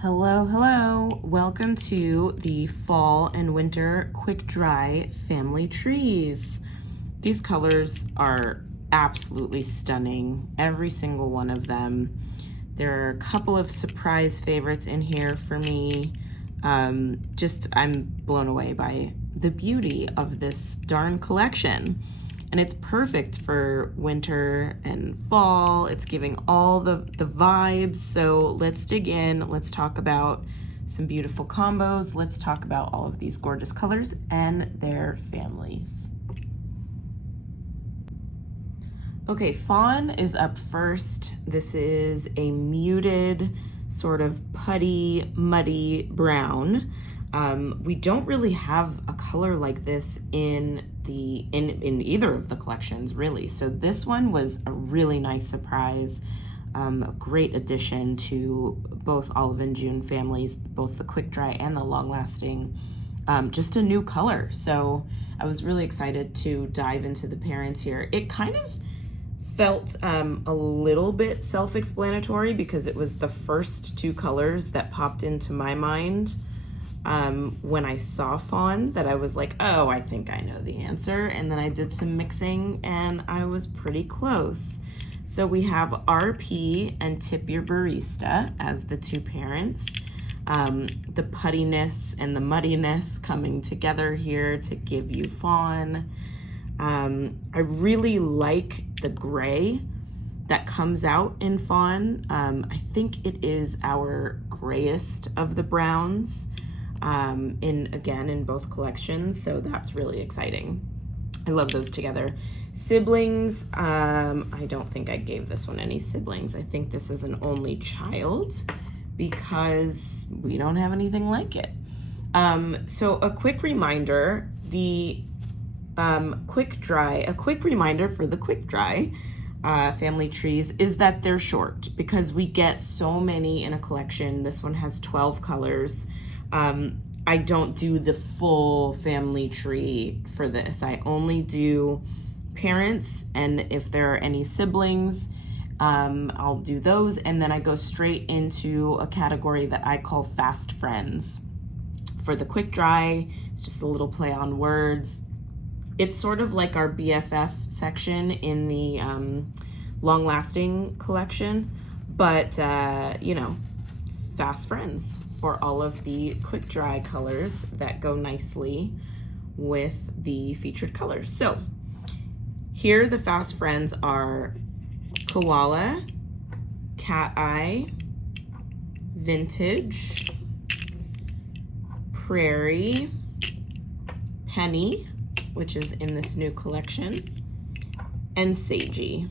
Hello, hello. Welcome to the fall and winter quick dry family trees. These colors are absolutely stunning, every single one of them. There are a couple of surprise favorites in here for me. I'm blown away by the beauty of this darn collection. And it's perfect for winter and fall. It's giving all the vibes. So let's dig in. Let's talk about some beautiful combos. Let's talk about all of these gorgeous colors and their families. Okay, Fawn is up first. This is a muted, sort of putty, muddy brown. We don't really have a color like this in either of the collections, really. So this one was a really nice surprise, a great addition to both Olive and June families, both the quick dry and the long lasting. Just a new color. So I was really excited to dive into the pairings here. It kind of felt a little bit self-explanatory because it was the first two colors that popped into my mind when I saw Fawn, that I was like, oh, I think I know the answer. And then I did some mixing and I was pretty close. So we have RP and Tip Your Barista as the two parents. The puttiness and the muddiness coming together here to give you Fawn. I really like the gray that comes out in Fawn. I think it is our grayest of the browns in both collections, so that's really exciting. I love those together. Siblings, I don't think I gave this one any siblings. I think this is an only child because we don't have anything like it. So a quick reminder, a quick reminder for the quick dry family trees is that they're short because we get so many in a collection. This one has 12 colors. I don't do the full family tree for this. I only do parents, and if there are any siblings, I'll do those, and then I go straight into a category that I call fast friends. For the quick dry, it's just a little play on words. It's sort of like our BFF section in the long-lasting collection, but fast friends for all of the quick dry colors that go nicely with the featured colors. So here the fast friends are Koala, Cat Eye, Vintage, Prairie, Penny, which is in this new collection, and Sagey.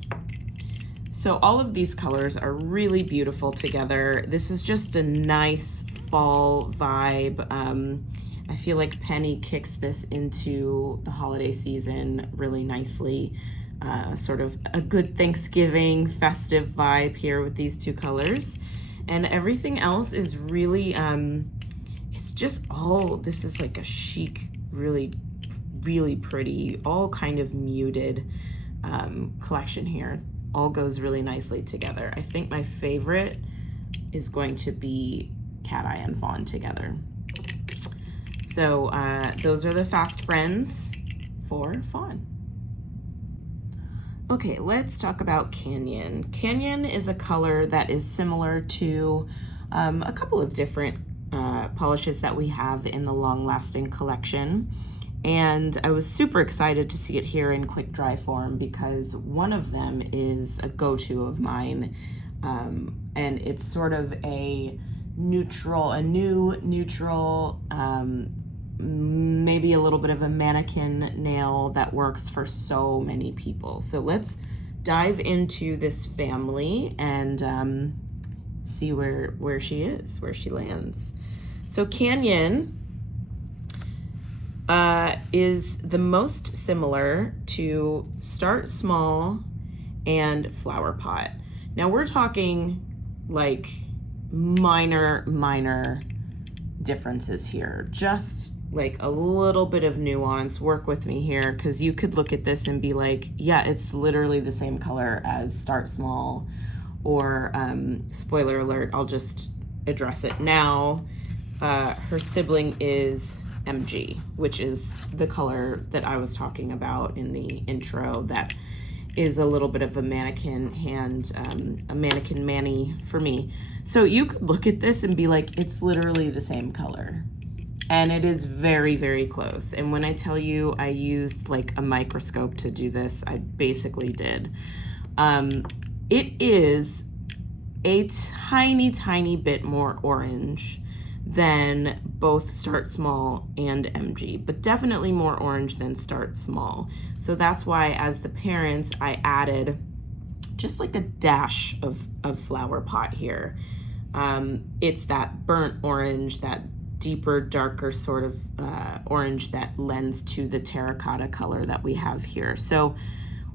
So all of these colors are really beautiful together. This is just a nice fall vibe. I feel like Penny kicks this into the holiday season really nicely. Sort of a good Thanksgiving festive vibe here with these two colors. And everything else is really, it's just all, this is like a chic, really pretty, all kind of muted collection here. All goes really nicely together. I think my favorite is going to be Cat Eye and Fawn together. So those are the fast friends for Fawn. Okay, let's talk about Canyon. Canyon is a color that is similar to a couple of different polishes that we have in the long-lasting collection. And I was super excited to see it here in quick dry form because one of them is a go-to of mine. And it's sort of a new neutral, maybe a little bit of a mannequin nail that works for so many people. So let's dive into this family and see where she is, where she lands. So Canyon is the most similar to Start Small and Flower Pot. Now we're talking like minor differences here, just like a little bit of nuance. Work with me here because you could look at this and be like, yeah, it's literally the same color as Start Small, or spoiler alert, I'll just address it now. Her sibling is MG, which is the color that I was talking about in the intro that is a little bit of a mannequin hand, a mannequin mani for me. So you could look at this and be like, it's literally the same color. And it is very, very close. And when I tell you I used like a microscope to do this, I basically did. It is a tiny, tiny bit more orange than both Start Small and MG, but definitely more orange than Start Small. So that's why as the parents, I added just like a dash of Flower Pot here. It's that burnt orange, that deeper, darker sort of orange that lends to the terracotta color that we have here. So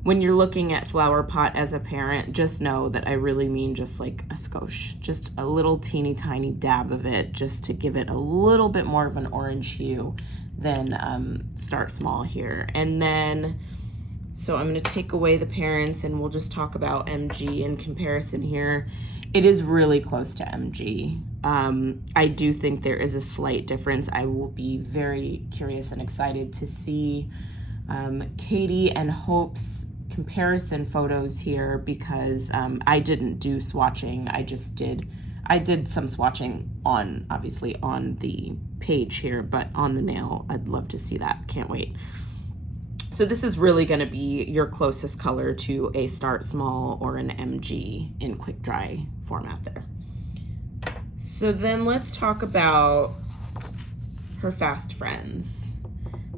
when you're looking at Flower Pot as a parent, just know that I really mean just like a skosh, just a little teeny tiny dab of it, just to give it a little bit more of an orange hue than Start Small here. And then, so I'm gonna take away the parents and we'll just talk about MG in comparison here. It is really close to MG. I do think there is a slight difference. I will be very curious and excited to see Katie and Hope's comparison photos here, because I didn't do swatching. I did some swatching on, obviously on the page here, but on the nail, I'd love to see that. Can't wait. So this is really going to be your closest color to a Start Small or an MG in quick dry format there. So then let's talk about her Fast Friends.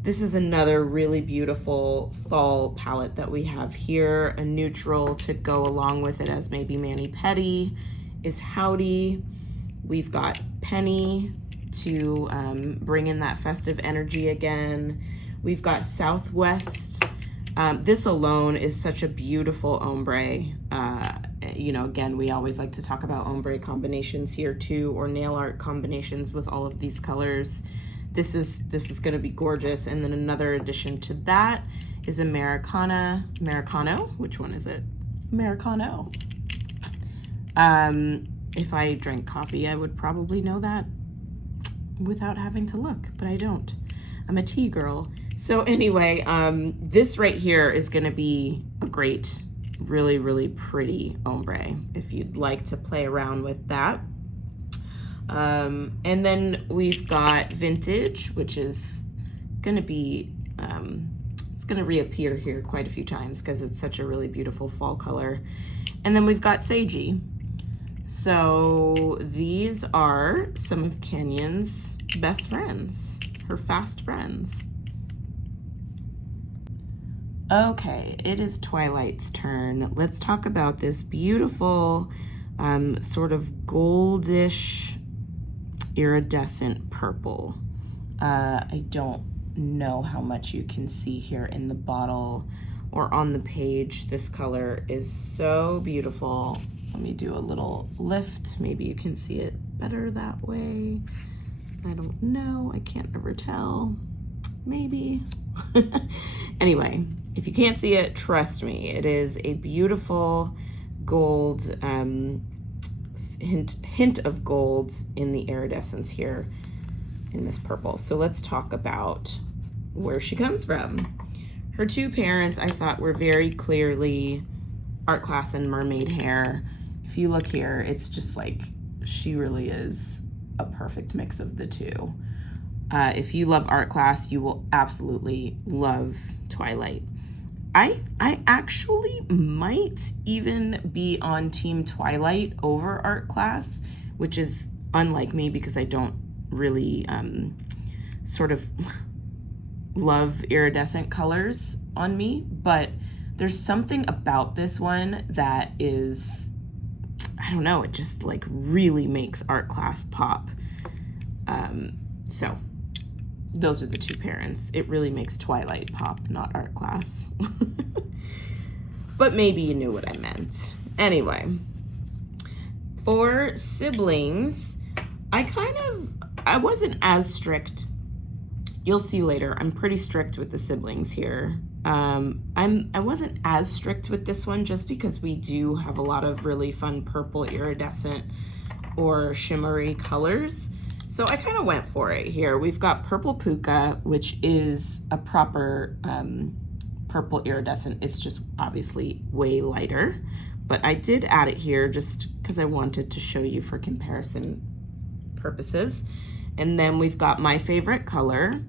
This is another really beautiful fall palette that we have here. A neutral to go along with it as maybe Mani Petty is Howdy. We've got Penny to bring in that festive energy again. We've got Southwest. This alone is such a beautiful ombre. You know, again, we always like to talk about ombre combinations here too, or nail art combinations with all of these colors. This is going to be gorgeous. And then another addition to that is Americano. Which one is it? Americano. If I drank coffee, I would probably know that without having to look, but I don't. I'm a tea girl. So anyway, this right here is going to be a great, really, really pretty ombre if you'd like to play around with that. And then we've got Vintage, which is going to be, it's going to reappear here quite a few times because it's such a really beautiful fall color. And then we've got Sagey. So these are some of Kenyon's best friends, her fast friends. Okay, it is Twilight's turn. Let's talk about this beautiful sort of goldish iridescent purple. I don't know how much you can see here in the bottle or on the page. This color is so beautiful. Let me do a little lift. Maybe you can see it better that way. I don't know. I can't ever tell. Maybe. Anyway, if you can't see it, trust me, it is a beautiful gold, hint of gold in the iridescence here in this purple. So let's talk about where she comes from. Her two parents, I thought, were very clearly art class and mermaid hair. If you look here, it's just like, she really is a perfect mix of the two. If you love art class, you will absolutely love Twilight. I actually might even be on Team Twilight over art class, which is unlike me because I don't really sort of love iridescent colors on me, but there's something about this one that is, I don't know, it just like really makes art class pop. So those are the two parents. It really makes Twilight pop, not art class. But maybe you knew what I meant. Anyway, for siblings, I wasn't as strict. You'll see later, I'm pretty strict with the siblings here. I wasn't as strict with this one just because we do have a lot of really fun purple iridescent or shimmery colors. So I kind of went for it here. We've got Purple Puka, which is a proper purple iridescent. It's just obviously way lighter, but I did add it here just because I wanted to show you for comparison purposes. And then we've got my favorite color,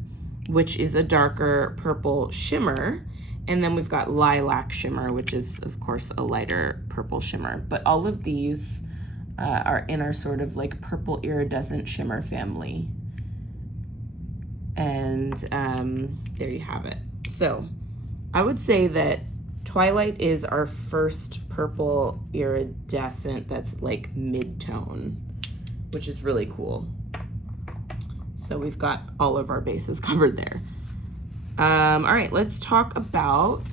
which is a darker purple shimmer. And then we've got Lilac Shimmer, which is of course a lighter purple shimmer. But all of these are in our sort of like purple iridescent shimmer family. And there you have it. So I would say that Twilight is our first purple iridescent that's like mid-tone, which is really cool. So we've got all of our bases covered there. All right, let's talk about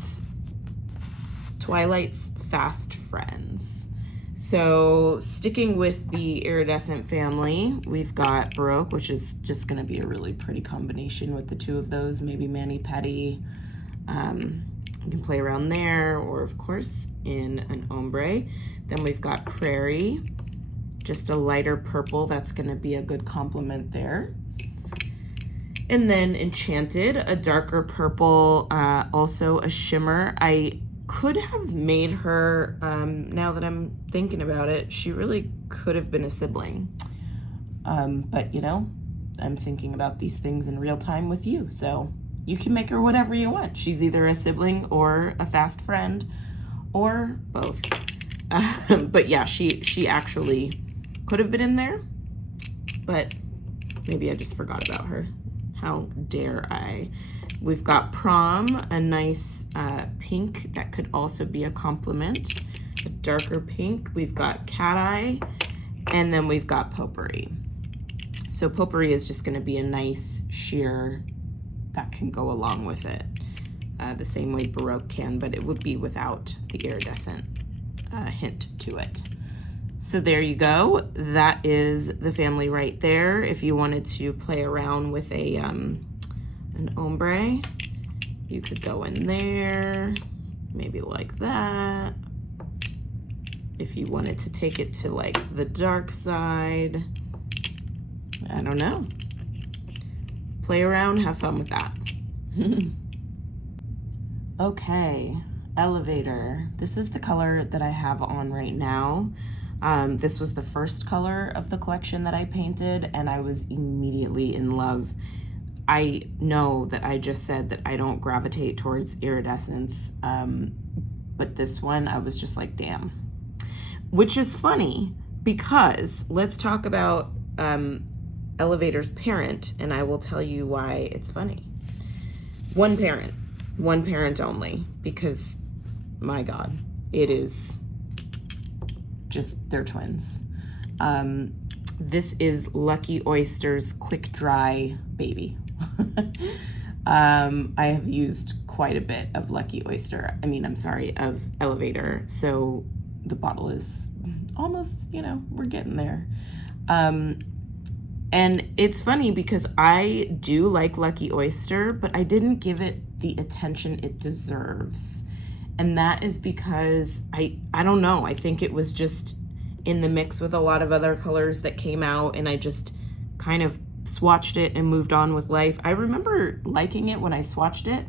Twilight's Fast Friends. So sticking with the iridescent family, we've got Baroque, which is just gonna be a really pretty combination with the two of those, maybe Mani Pedi. You can play around there, or of course in an ombre. Then we've got Prairie, just a lighter purple, that's gonna be a good complement there. And then Enchanted, a darker purple, also a shimmer. I could have made her, now that I'm thinking about it, she really could have been a sibling. But you know, I'm thinking about these things in real time with you, so you can make her whatever you want. She's either a sibling or a fast friend or both. But yeah, she actually could have been in there, but maybe I just forgot about her. How dare I? We've got Prom, a nice pink that could also be a complement, a darker pink. We've got Cat Eye, and then we've got Potpourri. So Potpourri is just gonna be a nice sheer that can go along with it, the same way Baroque can, but it would be without the iridescent hint to it. So there you go. That is the family right there. If you wanted to play around with a an ombre, you could go in there, maybe like that. If you wanted to take it to like the dark side, I don't know. Play around, have fun with that. Okay, Elevator. This is the color that I have on right now. This was the first color of the collection that I painted, and I was immediately in love. I know that I just said that I don't gravitate towards iridescence, but this one I was just like, damn. Which is funny because let's talk about Elevator's parent, and I will tell you why it's funny. One parent only, because my God, it is just, they're twins. This is Lucky Oyster's Quick Dry Baby. I have used quite a bit of Lucky Oyster. Of Elevator. So the bottle is almost, we're getting there. And it's funny because I do like Lucky Oyster, but I didn't give it the attention it deserves. And that is because I don't know, I think it was just in the mix with a lot of other colors that came out, and I just kind of swatched it and moved on with life. I remember liking it when I swatched it,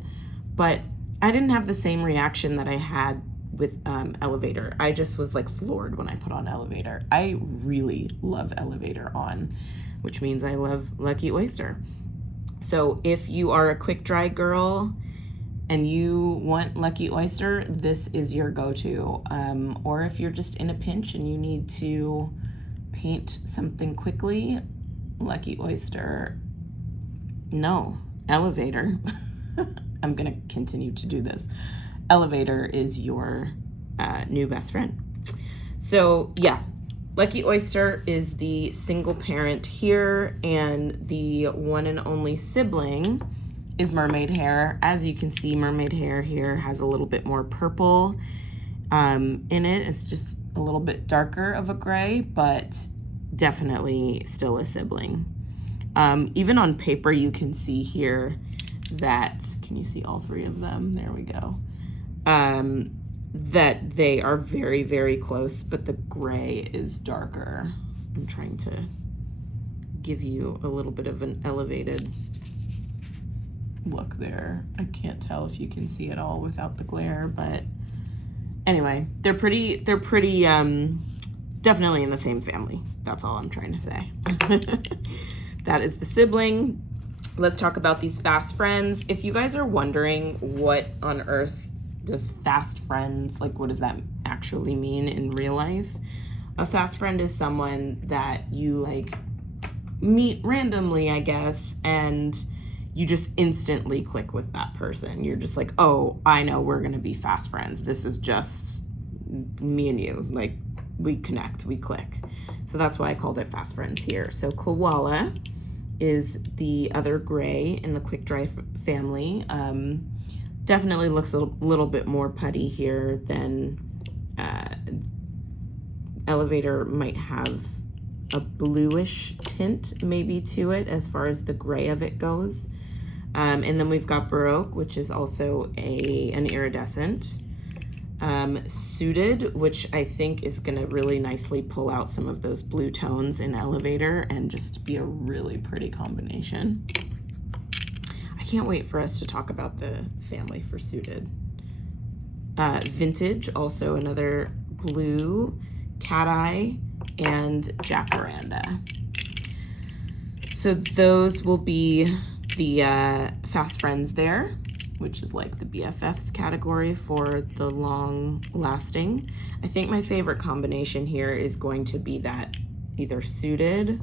but I didn't have the same reaction that I had with Elevator. I just was like floored when I put on Elevator. I really love Elevator on, which means I love Lucky Oyster. So if you are a quick dry girl and you want Lucky Oyster, this is your go-to. Or if you're just in a pinch and you need to paint something quickly, Lucky Oyster. No, Elevator. I'm gonna continue to do this. Elevator is your new best friend. So yeah, Lucky Oyster is the single parent here, and the one and only sibling is Mermaid Hair. As you can see, Mermaid Hair here has a little bit more purple in it. It's just a little bit darker of a gray, but definitely still a sibling. Even on paper, you can see here that, can you see all three of them? There we go. That they are very, very close, but the gray is darker. I'm trying trying to give you a little bit of an elevated look there. I can't tell if you can see it all without the glare, but anyway, they're pretty definitely in the same family. That's all I'm trying to say. That is the sibling. Let's talk about these fast friends. If you guys are wondering what on earth does fast friends, like what does that actually mean in real life? A fast friend is someone that you like meet randomly, I guess, and you just instantly click with that person. You're just like, oh, I know we're gonna be fast friends. This is just me and you. Like, we connect, we click. So that's why I called it fast friends here. So koala is the other gray in the quick dry family. Definitely looks a little bit more putty here than Elevator might have a bluish tint maybe to it as far as the gray of it goes. And then we've got Baroque, which is also an iridescent. Suited, which I think is gonna really nicely pull out some of those blue tones in Elevator and just be a really pretty combination. I can't wait for us to talk about the family for Suited. Vintage, also another blue, cat eye, and jacaranda. So those will be the fast friends there, which is like the BFFs category for the long lasting. I think my favorite combination here is going to be that either Suited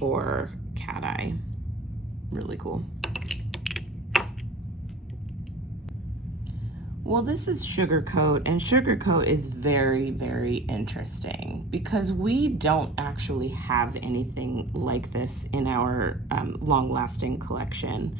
or cat eye. Really cool. Well, this is Sugarcoat, and Sugarcoat is very, very interesting because we don't actually have anything like this in our long-lasting collection.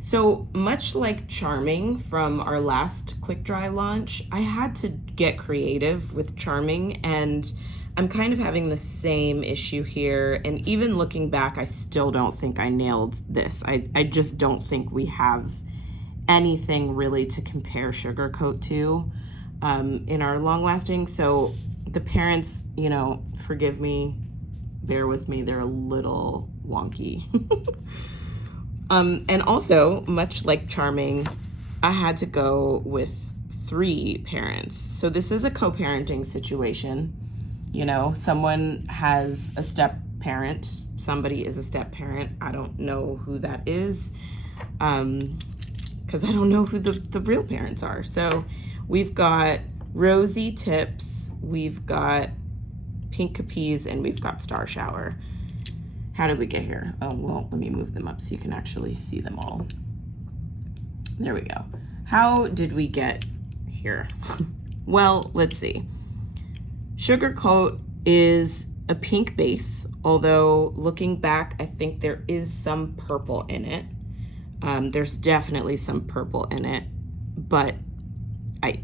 So much like Charming from our last quick dry launch, I had to get creative with Charming, and I'm kind of having the same issue here. And even looking back, I still don't think I nailed this. I just don't think we have anything really to compare Sugarcoat to in our long lasting. So the parents, you know, forgive me, bear with me, they're a little wonky. And also, much like Charming, I had to go with 3 parents. So this is a co-parenting situation. You know, someone has a step parent, somebody is a step parent. I don't know who that is. Because I don't know who the real parents are. So we've got Rosy Tips, we've got Pink Capes, and we've got Star Shower. How did we get here? Oh, well, let me move them up so you can actually see them all. There we go. How did we get here? Well, let's see. Sugarcoat is a pink base, although looking back, I think there is some purple in it. There's definitely some purple in it, but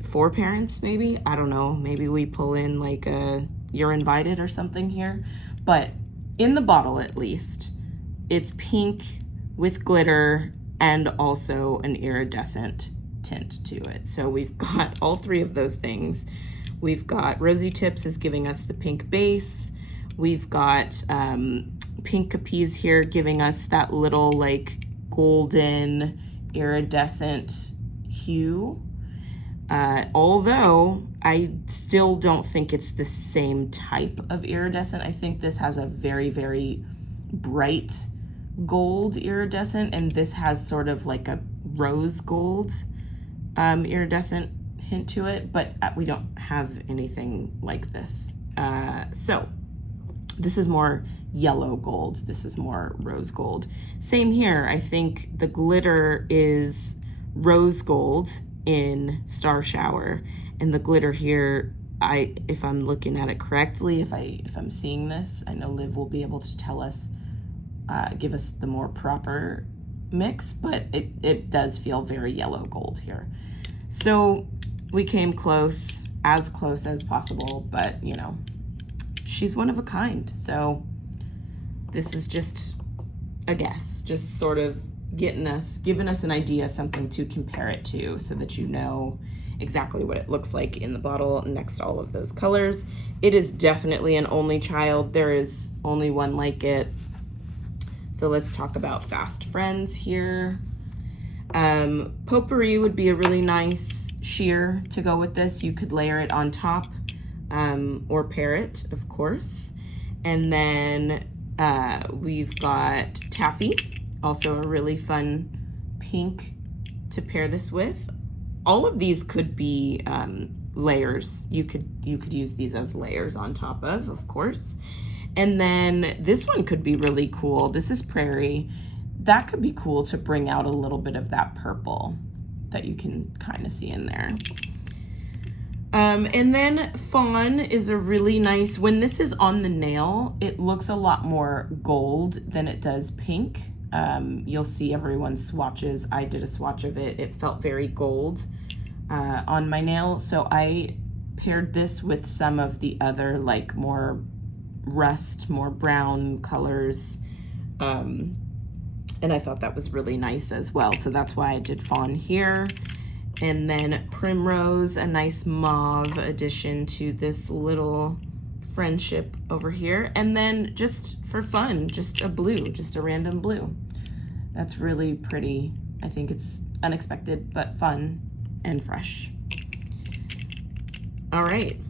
4 parents maybe? I don't know. Maybe we pull in like a You're Invited or something here. But in the bottle at least, it's pink with glitter and also an iridescent tint to it. So we've got all 3 of those things. We've got Rosy Tips is giving us the pink base. We've got Pink Capes here giving us that little like golden iridescent hue. Although I still don't think it's the same type of iridescent. I think this has a very, very bright gold iridescent, and this has sort of like a rose gold iridescent hint to it, but we don't have anything like this. So this is more yellow gold. This is more rose gold. Same here. I think the glitter is rose gold in Star Shower, and the glitter here, if I'm looking at it correctly, if I'm seeing this, I know Liv will be able to tell us, give us the more proper mix, but it does feel very yellow gold here. So we came close as possible, but you know, she's one of a kind. So this is just a guess, just sort of giving us an idea, something to compare it to, so that you know exactly what it looks like in the bottle next to all of those colors. It is definitely an only child. There is only one like it. So let's talk about Fast Friends here. Potpourri would be a really nice sheer to go with this. You could layer it on top or pair it, of course. And then we've got Taffy, also a really fun pink to pair this with. All of these could be layers. You could use these as layers on top of course. And then this one could be really cool. This is Prairie. That could be cool to bring out a little bit of that purple that you can kind of see in there. And then Fawn is a really nice, when this is on the nail, it looks a lot more gold than it does pink. You'll see everyone's swatches. I did a swatch of it. It felt very gold on my nail. So I paired this with some of the other like more rust, more brown colors. And I thought that was really nice as well. So that's why I did Fawn here. And then Primrose, a nice mauve addition to this little friendship over here. And then just for fun, just a blue, just a random blue. That's really pretty. I think it's unexpected, but fun and fresh. All right,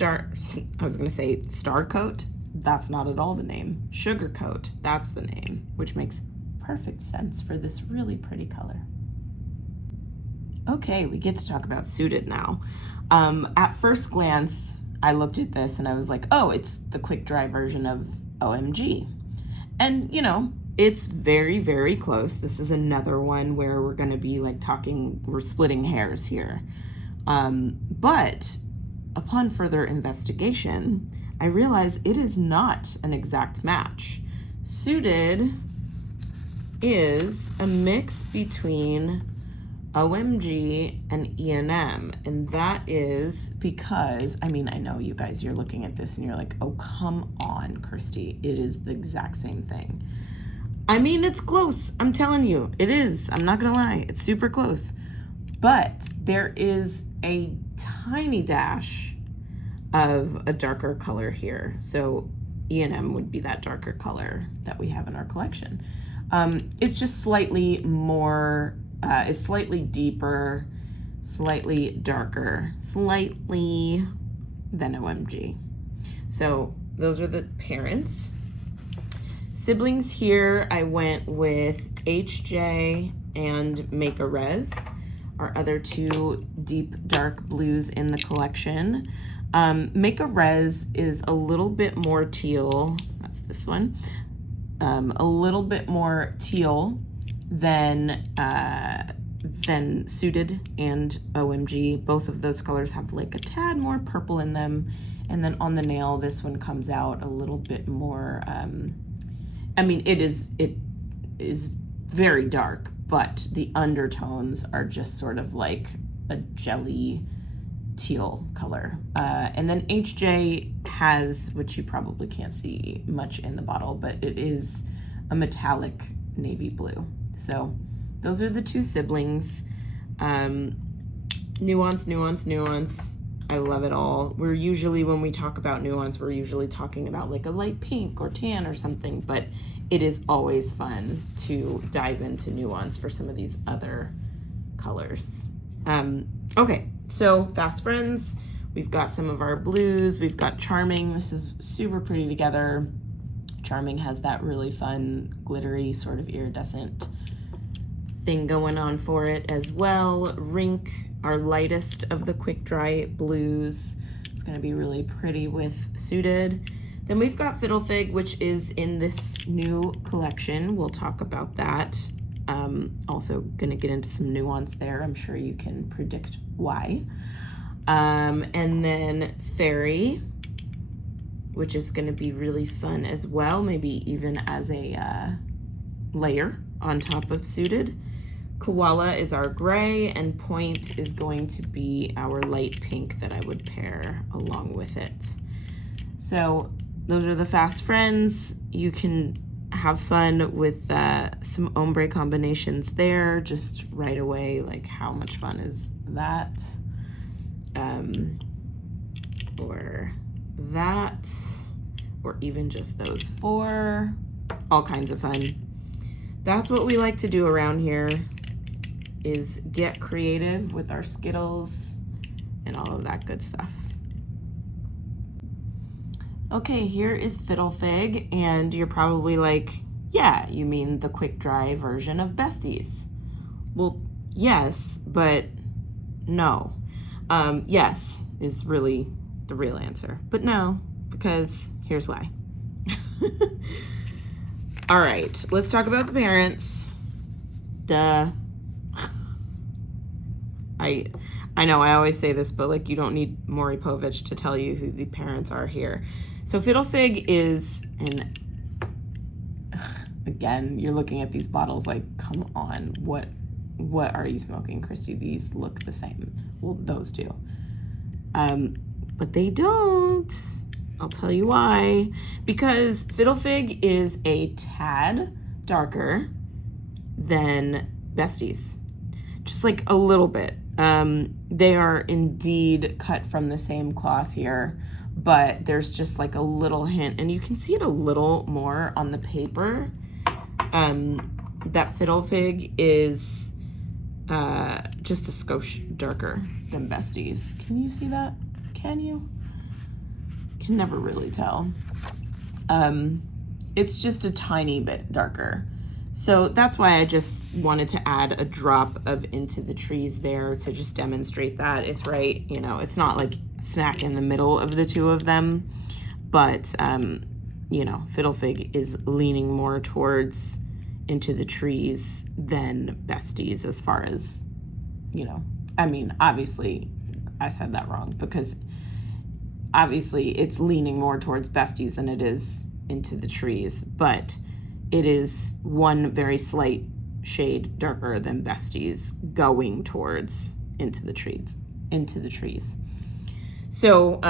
I was gonna say Star Coat. That's not at all the name. Sugar Coat, that's the name, which makes perfect sense for this really pretty color. Okay, we get to talk about Suited now. At first glance, I looked at this and I was like, oh, it's the quick dry version of OMG. And you know, it's very, very close. This is another one where we're gonna be like we're splitting hairs here. But upon further investigation, I realize it is not an exact match. Suited is a mix between OMG and E&M, and that is because, I mean, I know you guys, you're looking at this and you're like, oh, come on, Kirsty, it is the exact same thing. I mean, it's close, I'm telling you, it is, I'm not gonna lie, it's super close. But there is a tiny dash of a darker color here. So E&M would be that darker color that we have in our collection. It's just slightly more, it's slightly deeper, slightly darker, slightly than OMG. So those are the parents. Siblings here, I went with HJ and Make a Res, our other two deep dark blues in the collection. Make a Res is a little bit more teal, that's this one, a little bit more teal than Suited and OMG. Both of those colors have like a tad more purple in them. And then on the nail, this one comes out a little bit more, I mean, it is very dark, but the undertones are just sort of like a jelly teal color. And then HJ has, which you probably can't see much in the bottle, but it is a metallic navy blue. So those are the two siblings. Nuance, nuance, nuance. I love it all. We're usually, when we talk about nuance, we're usually talking about like a light pink or tan or something, but it is always fun to dive into nuance for some of these other colors. Okay, so Fast Friends, we've got some of our blues, we've got Charming. This is super pretty together. Charming has that really fun, glittery, sort of iridescent thing going on for it as well. Rink, our lightest of the quick dry blues. It's gonna be really pretty with Suited. Then we've got Fiddlefig, which is in this new collection. We'll talk about that. Also gonna get into some nuance there. I'm sure you can predict why. And then Fairy, which is gonna be really fun as well, maybe even as a layer on top of Suited. Koala is our gray, and Point is going to be our light pink that I would pair along with it. So those are the Fast Friends. You can have fun with some ombre combinations there just right away. Like, how much fun is that, or that, or even just those four. All kinds of fun. That's what we like to do around here, is get creative with our Skittles and all of that good stuff. Okay, here is Fiddlefig, and you're probably like, yeah, you mean the quick dry version of Besties. Well, yes, but no. Yes is really the real answer, but no, because here's why. All right, let's talk about the parents. Duh. I know I always say this, but like, you don't need Maury Povich to tell you who the parents are here. So Fiddlefig is again, you're looking at these bottles like, come on, what are you smoking, Christy? These look the same. Well, those do. But they don't. I'll tell you why. Because Fiddlefig is a tad darker than Besties. Just like a little bit. They are indeed cut from the same cloth here, but there's just like a little hint, and you can see it a little more on the paper. That Fiddlefig is just a skosh darker than Besties. Can you see that? Can you? Can never really tell. It's just a tiny bit darker. So that's why I just wanted to add a drop of Into the Trees there to just demonstrate that it's right. You know, it's not like smack in the middle of the two of them, but you know, Fiddlefig is leaning more towards Into the Trees than Besties as far as, you know, I mean, obviously I said that wrong, because obviously it's leaning more towards Besties than it is Into the Trees, but it is one very slight shade darker than Besties going towards Into the Trees. So,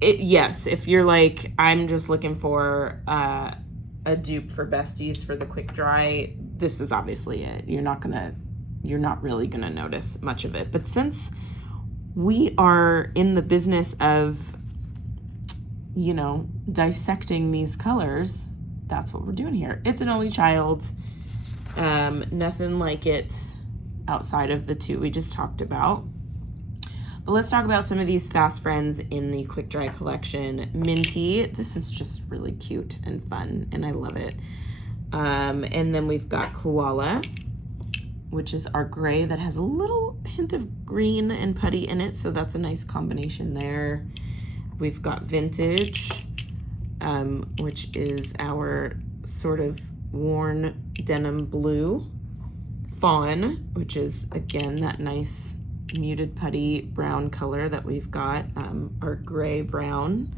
yes, if you're like, I'm just looking for a dupe for Besties for the quick dry, this is obviously it. You're not really gonna notice much of it. But since we are in the business of, you know, dissecting these colors, that's what we're doing here. It's an only child. Nothing like it outside of the two we just talked about. But let's talk about some of these fast friends in the quick dry collection. Minty, this is just really cute and fun, and I love it. And then we've got Koala, which is our gray that has a little hint of green and putty in it, so that's a nice combination there. We've got Vintage, which is our sort of worn denim blue. Fawn, which is, again, that nice muted putty brown color that we've got, our gray brown.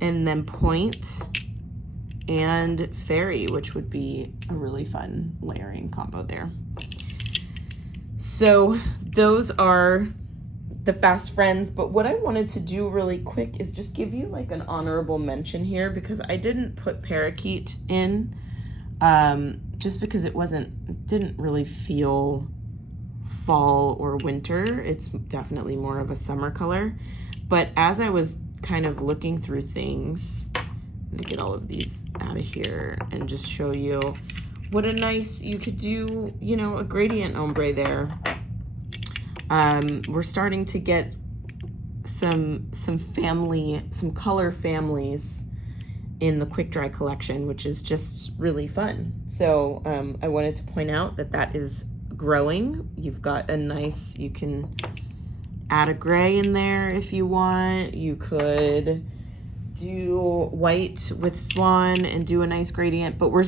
And then Point and Fairy, which would be a really fun layering combo there. So those are the fast friends, but what I wanted to do really quick is just give you like an honorable mention here, because I didn't put Parakeet in, just because it didn't really feel fall or winter. It's definitely more of a summer color. But as I was kind of looking through things, I'm gonna get all of these out of here and just show you what a nice, you could do, you know, a gradient ombre there. We're starting to get some color families in the quick dry collection, which is just really fun. So I wanted to point out that is growing. You've got a nice, you can add a gray in there if you want. You could do white with Swan and do a nice gradient, but we're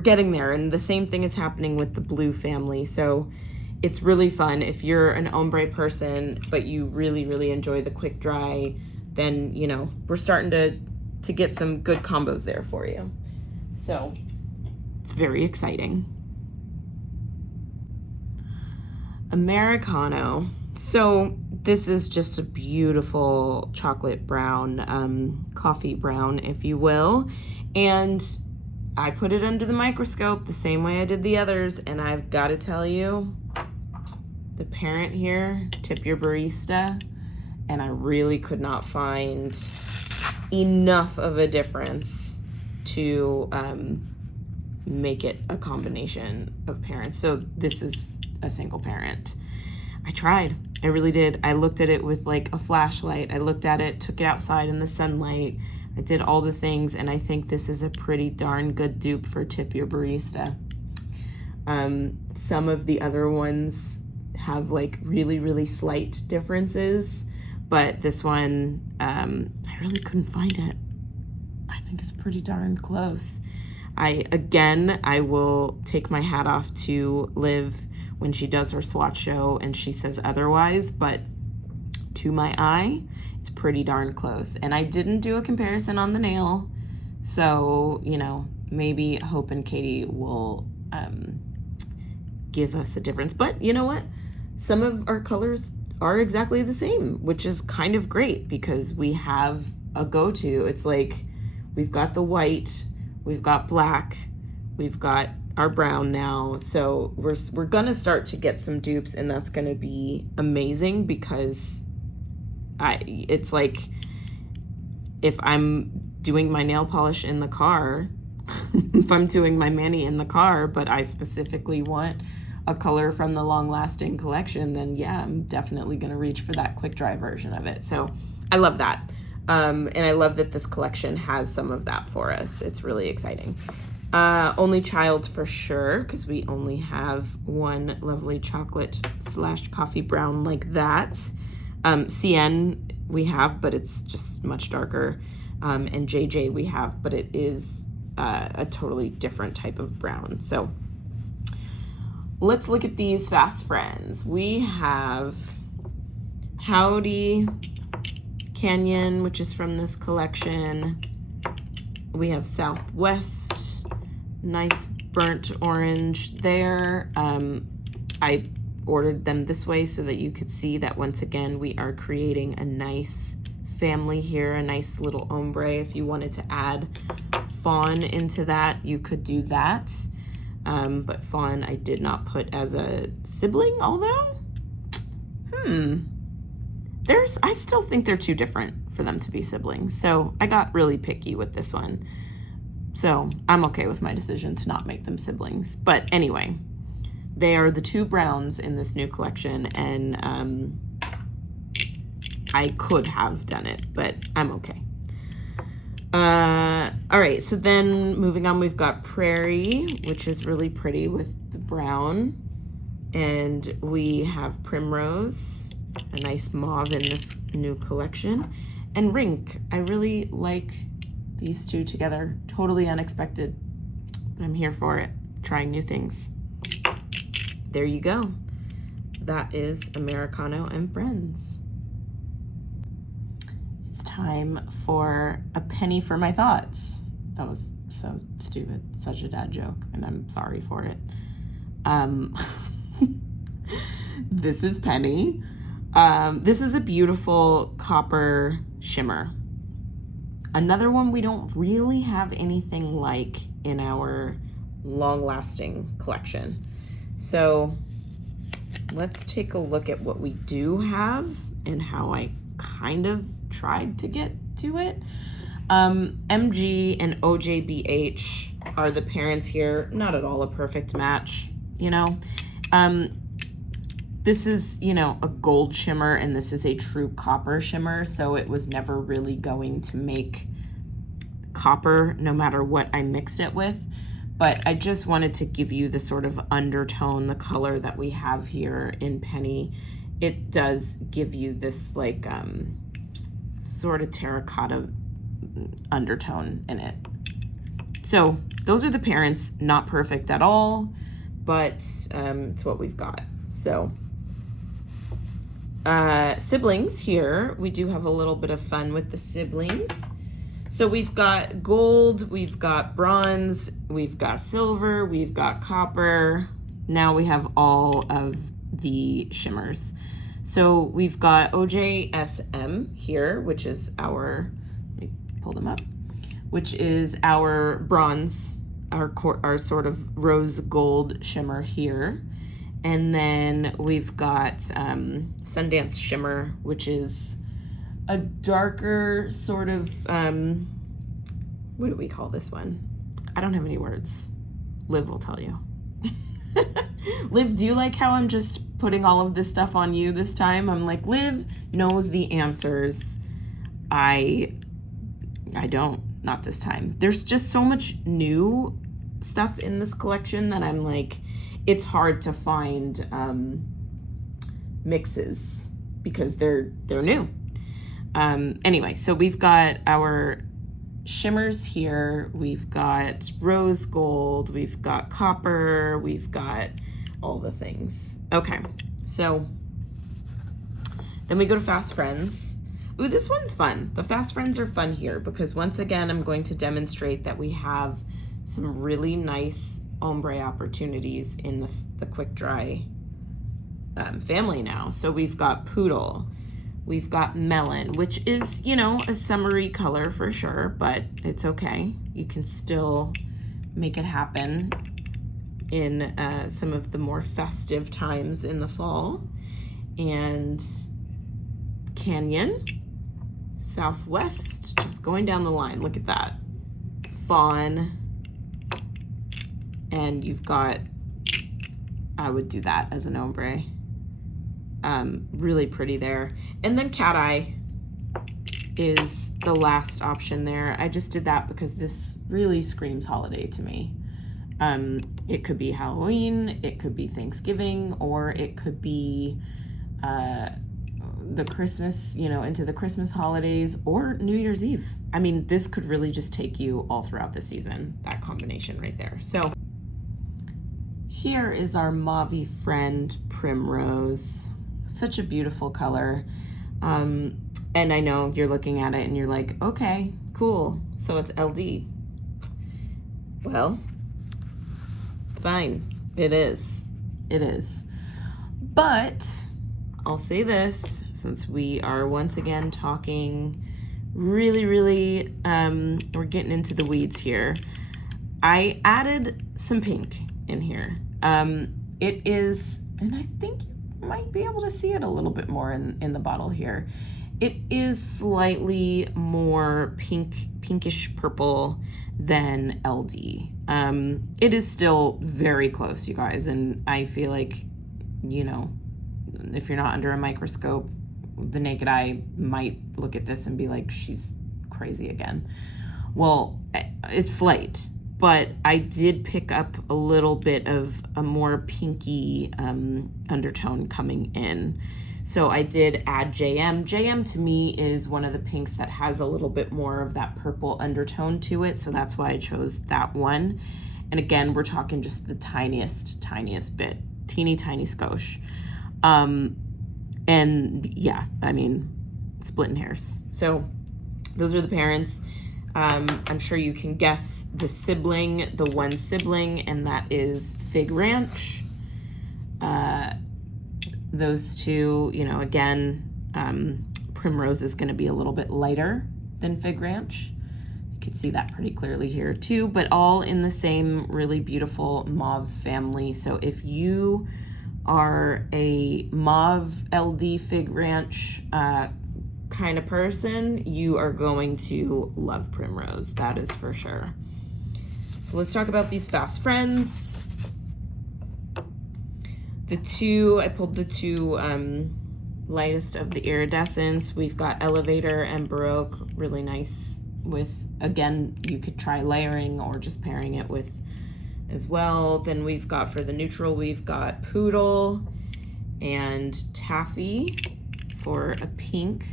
getting there, and the same thing is happening with the blue family. So it's really fun. If you're an ombre person, but you really, really enjoy the quick dry, then, you know, we're starting to get some good combos there for you. So it's very exciting. Americano. So this is just a beautiful chocolate brown, coffee brown, if you will. And I put it under the microscope the same way I did the others, and I've got to tell you, the parent here, Tip Your Barista, and I really could not find enough of a difference to make it a combination of parents. So this is a single parent. I tried. I really did. I looked at it with like a flashlight. I looked at it, took it outside in the sunlight. I did all the things, and I think this is a pretty darn good dupe for Tip Your Barista. Some of the other ones have like really, really slight differences, but this one, I really couldn't find it. I think it's pretty darn close. I will take my hat off to Liv when she does her swatch show and she says otherwise, but to my eye, it's pretty darn close. And I didn't do a comparison on the nail, so, you know, maybe Hope and Katie will give us a difference. But you know what? Some of our colors are exactly the same, which is kind of great because we have a go-to. It's like we've got the white, we've got black, we've got our brown now. So we're gonna start to get some dupes, and that's gonna be amazing because it's like if I'm doing my nail polish in the car, if I'm doing my mani in the car, but I specifically want a color from the long lasting collection, then yeah, I'm definitely gonna reach for that quick dry version of it. So I love that. And I love that this collection has some of that for us. It's really exciting. Only child for sure, because we only have one lovely chocolate / coffee brown like that. CN we have, but it's just much darker. And JJ we have, but it is a totally different type of brown. So let's look at these fast friends. We have Howdy Canyon, which is from this collection. We have Southwest, nice burnt orange there. I ordered them this way so that you could see that once again we are creating a nice family here, a nice little ombre. If you wanted to add Fawn into that, you could do that. But Fawn I did not put as a sibling, although, I still think they're too different for them to be siblings. So I got really picky with this one. So I'm okay with my decision to not make them siblings. But anyway, they are the two browns in this new collection, and I could have done it, but I'm okay. All right, so then moving on, we've got Prairie, which is really pretty with the brown. And we have Primrose, a nice mauve in this new collection. And Rink, I really like these two together. Totally unexpected, but I'm here for it, trying new things. There you go. That is Americano and Friends. It's time for a penny for my thoughts. That was so stupid, such a dad joke, and I'm sorry for it. This is Penny. This is a beautiful copper shimmer. Another one we don't really have anything like in our long-lasting collection. So let's take a look at what we do have and how I kind of tried to get to it. MG and OJBH are the parents here. Not at all a perfect match, you know. This is, you know, a gold shimmer, and this is a true copper shimmer, so it was never really going to make copper no matter what I mixed it with. But I just wanted to give you the sort of undertone, the color that we have here in Penny. It does give you this like sort of terracotta undertone in it. So those are the parents, not perfect at all, but it's what we've got. So siblings here, we do have a little bit of fun with the siblings. So we've got gold, we've got bronze, we've got silver, we've got copper. Now we have all of the shimmers. So we've got OJSM here, which is our, let me pull them up, which is our bronze, our sort of rose gold shimmer here. And then we've got Sundance Shimmer, which is a darker sort of, what do we call this one? I don't have any words. Liv will tell you. Liv, do you like how I'm just putting all of this stuff on you this time? I'm like, Liv knows the answers. I don't, not this time. There's just so much new stuff in this collection that I'm like, it's hard to find mixes because they're new. Anyway, so we've got our shimmers here. We've got rose gold, we've got copper, we've got all the things. Okay, so then we go to Fast Friends. Ooh, this one's fun. The Fast Friends are fun here because once again, I'm going to demonstrate that we have some really nice ombre opportunities in the quick dry family now. So we've got Poodle, we've got Melon, which is, you know, a summery color for sure, but it's okay. You can still make it happen in some of the more festive times in the fall. And Canyon, Southwest, just going down the line. Look at that. Fawn. And you've got, I would do that as an ombre. Really pretty there. And then Cat Eye is the last option there. I just did that because this really screams holiday to me. It could be Halloween, it could be Thanksgiving, or it could be the Christmas, you know, into the Christmas holidays or New Year's Eve. I mean, this could really just take you all throughout the season, that combination right there. So here is our Mauve friend Primrose. Such a beautiful color. And I know you're looking at it and you're like, okay, cool. So it's LD. Well, fine. It is. It is. But I'll say this, since we are once again talking really, we're getting into the weeds here. I added some pink in here. It is, and I think you might be able to see it a little bit more in the bottle here. It is slightly more pinkish purple than LD. It is still very close, you guys, and I feel like, you know, if you're not under a microscope, the naked eye might look at this and be like, she's crazy again. Well, it's slight, but I did pick up a little bit of a more pinky undertone coming in. So I did add JM. JM to me is one of the pinks that has a little bit more of that purple undertone to it. So that's why I chose that one. And again, we're talking just the tiniest bit, teeny tiny skosh. And yeah, I mean, splitting hairs. So those are the parents. I'm sure you can guess the sibling, the one sibling, and that is Fig Ranch. Those two, you know, again, Primrose is going to be a little bit lighter than Fig Ranch. You can see that pretty clearly here too, but all in the same really beautiful mauve family. So if you are a mauve LD Fig Ranch kind of person, you are going to love Primrose. That is for sure. So let's talk about these Fast Friends. I pulled the two lightest of the iridescence. We've got Elevator and Baroque, really nice with, again, you could try layering or just pairing it with as well. Then we've got, for the neutral, we've got Poodle and Taffy for a pink.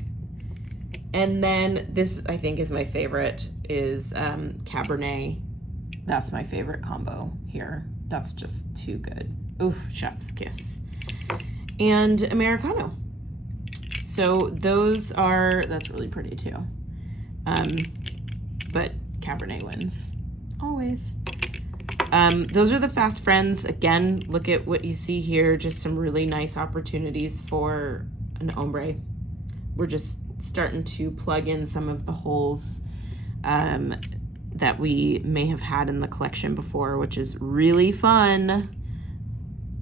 And then this, I think, is my favorite, is Cabernet. That's my favorite combo here. That's just too good. Oof, chef's kiss. And Americano. So those are, that's really pretty too. But Cabernet wins, always. Those are the Fast Friends. Again, look at what you see here. Just some really nice opportunities for an ombre. We're just starting to plug in some of the holes that we may have had in the collection before, which is really fun.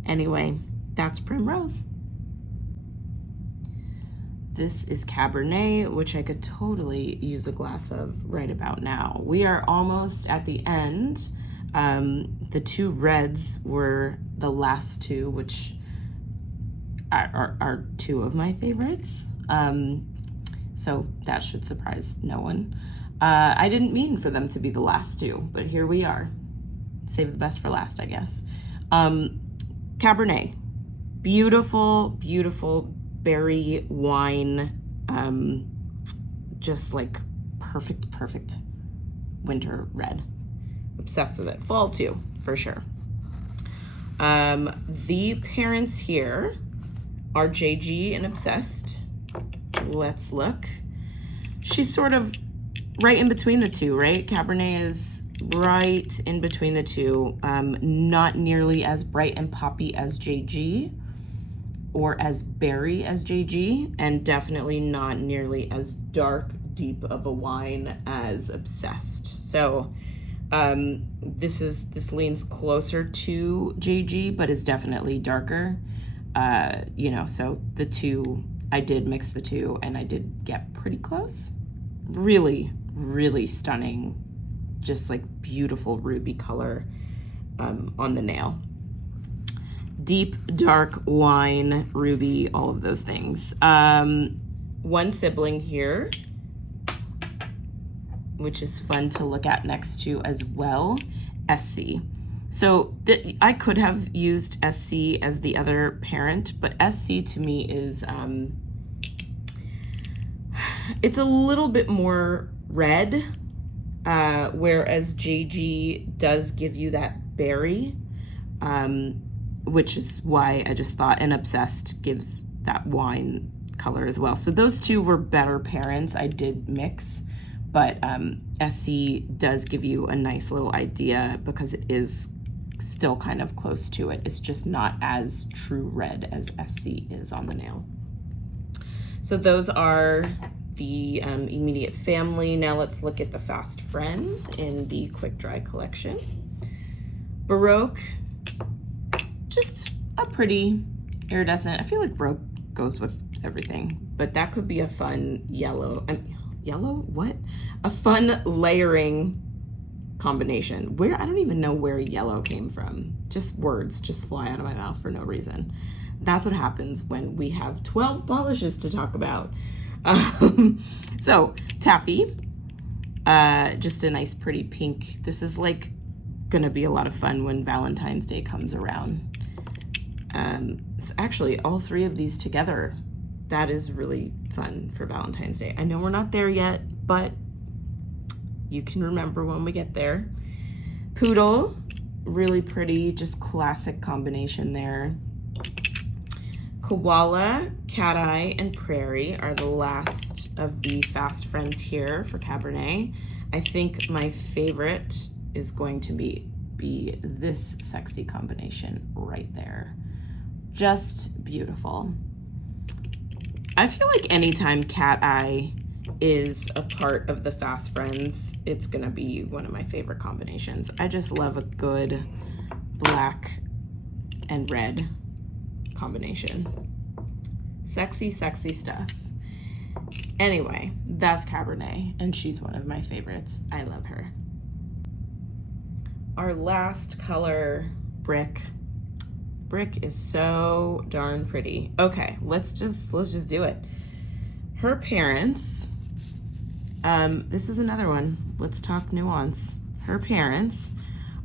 Anyway, That's Primrose. This is Cabernet, which I could totally use a glass of right about now. We are almost at the end. The two reds were the last two, which are two of my favorites. So that should surprise no one. I didn't mean for them to be the last two, but here we are. Save the best for last, I guess. Cabernet. Beautiful, beautiful berry wine. Just like perfect winter red. Obsessed with it. Fall too, for sure. The parents here are JG and Obsessed. Let's look. She's sort of right in between the two, right? Cabernet is right in between the two. Not nearly as bright and poppy as JG or as berry as JG, and definitely not nearly as dark, deep of a wine as Obsessed. So this leans closer to JG, but is definitely darker. So the two, I did mix the two and I did get pretty close. Really, really stunning, just like beautiful ruby color on the nail. Deep, dark wine, ruby, all of those things. One sibling here, which is fun to look at next to as well, SC. So I could have used SC as the other parent, but SC to me is, it's a little bit more red, whereas JG does give you that berry, which is why I just thought an Obsessed gives that wine color as well. So those two were better parents. I did mix, but SC does give you a nice little idea because it is still kind of close to it. It's just not as true red as SC is on the nail. So those are the immediate family. Now let's look at the Fast Friends in the Quick Dry collection. Baroque, just a pretty iridescent. I feel like Baroque goes with everything, but that could be a fun yellow. Yellow? What? A fun layering combination. Where, I don't even know where yellow came from. Just words just fly out of my mouth for no reason. That's what happens when we have 12 polishes to talk about. So taffy, just a nice pretty pink. This is like gonna be a lot of fun when Valentine's Day comes around. So actually all three of these together, that is really fun for Valentine's Day. I know we're not there yet, but you can remember when we get there. Poodle, really pretty, just classic combination there. Koala, Cat Eye, and Prairie are the last of the Fast Friends here for Cabernet. I think my favorite is going to be this sexy combination right there. Just beautiful. I feel like anytime Cat Eye is a part of the Fast Friends, it's gonna be one of my favorite combinations. I just love a good black and red combination. Sexy, sexy stuff. Anyway, that's Cabernet, and she's one of my favorites. I love her. Our last color, Brick. Brick is so darn pretty. Okay, let's just do it. Her parents, this is another one. Let's talk nuance. Her parents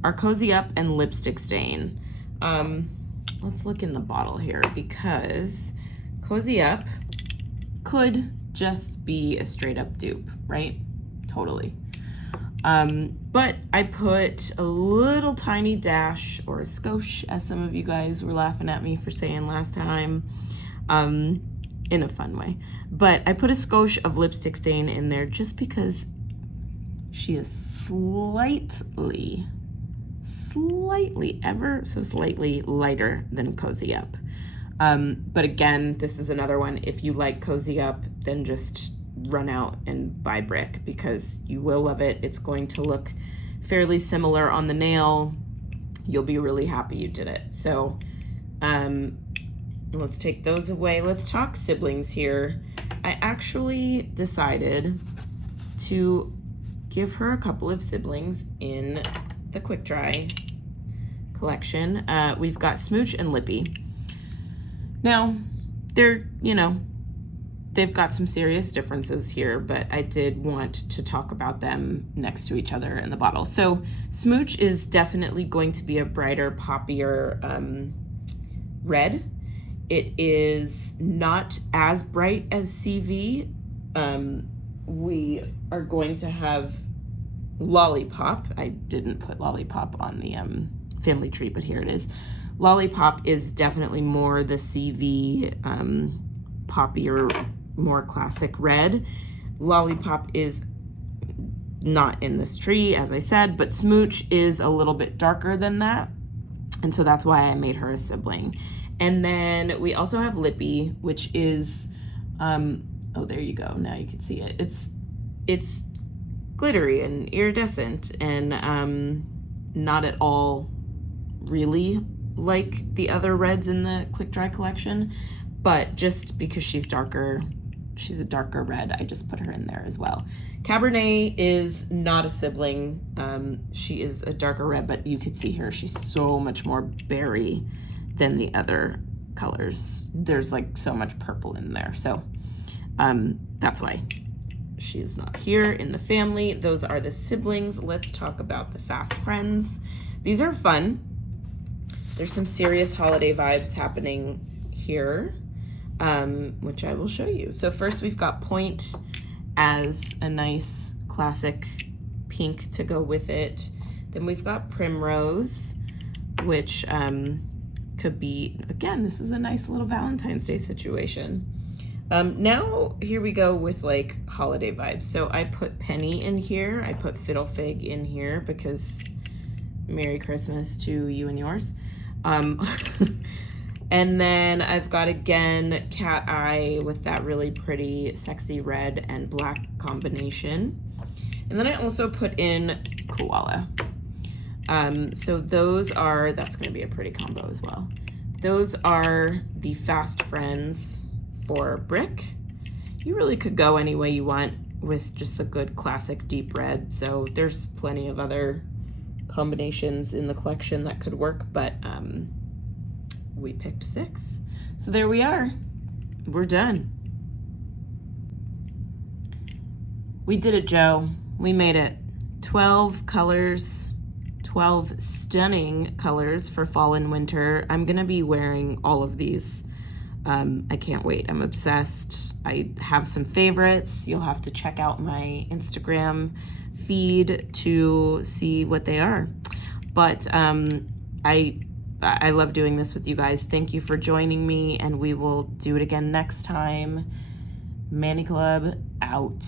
are Cozy Up and Lipstick Stain. Let's look in the bottle here because Cozy Up could just be a straight up dupe, right? Totally. But I put a little tiny dash, or a skosh, as some of you guys were laughing at me for saying last time, in a fun way. But I put a skosh of Lipstick Stain in there just because she is slightly, ever so slightly lighter than Cozy Up. But again, this is another one. If you like Cozy Up, then just run out and buy Brick because you will love it. It's going to look fairly similar on the nail. You'll be really happy you did it. So Let's take those away. Let's talk siblings here. I actually decided to give her a couple of siblings in the quick dry collection. We've got Smooch and Lippy. Now, they're, they've got some serious differences here, but I did want to talk about them next to each other in the bottle. So Smooch is definitely going to be a brighter, poppier red. It is not as bright as CV. We are going to have Lollipop. I didn't put Lollipop on the family tree, but here it is. Lollipop is definitely more the CV, poppier, more classic red. Lollipop is not in this tree, as I said, but Smooch is a little bit darker than that. And so that's why I made her a sibling. And then we also have Lippy, which is, oh, there you go. Now you can see it. It's glittery and iridescent and not at all really like the other reds in the quick dry collection, but just because she's darker, she's a darker red, I just put her in there as well. Cabernet is not a sibling. She is a darker red, but you could see her. She's so much more berry than the other colors. There's like so much purple in there. So that's why she is not here in the family. Those are the siblings. Let's talk about the fast friends. These are fun. There's some serious holiday vibes happening here, which I will show you. So first we've got Point as a nice classic pink to go with it. Then we've got Primrose, which could be, again, this is a nice little Valentine's Day situation. Now here we go with like holiday vibes. So I put Penny in here. I put Fiddlefig in here because Merry Christmas to you and yours. And then I've got, again, Cat Eye with that really pretty, sexy red and black combination. And then I also put in Koala. So those are, that's going to be a pretty combo as well. Those are the fast friends for Brick. You really could go any way you want with just a good classic deep red. So there's plenty of other combinations in the collection that could work, but we picked 6. So there we are. We're done. We did it, Joe. We made it. 12 colors, 12 stunning colors for fall and winter. I'm gonna be wearing all of these. I can't wait. I'm obsessed. I have some favorites. You'll have to check out my Instagram feed to see what they are. But I love doing this with you guys. Thank you for joining me, and we will do it again next time. Manny Club out.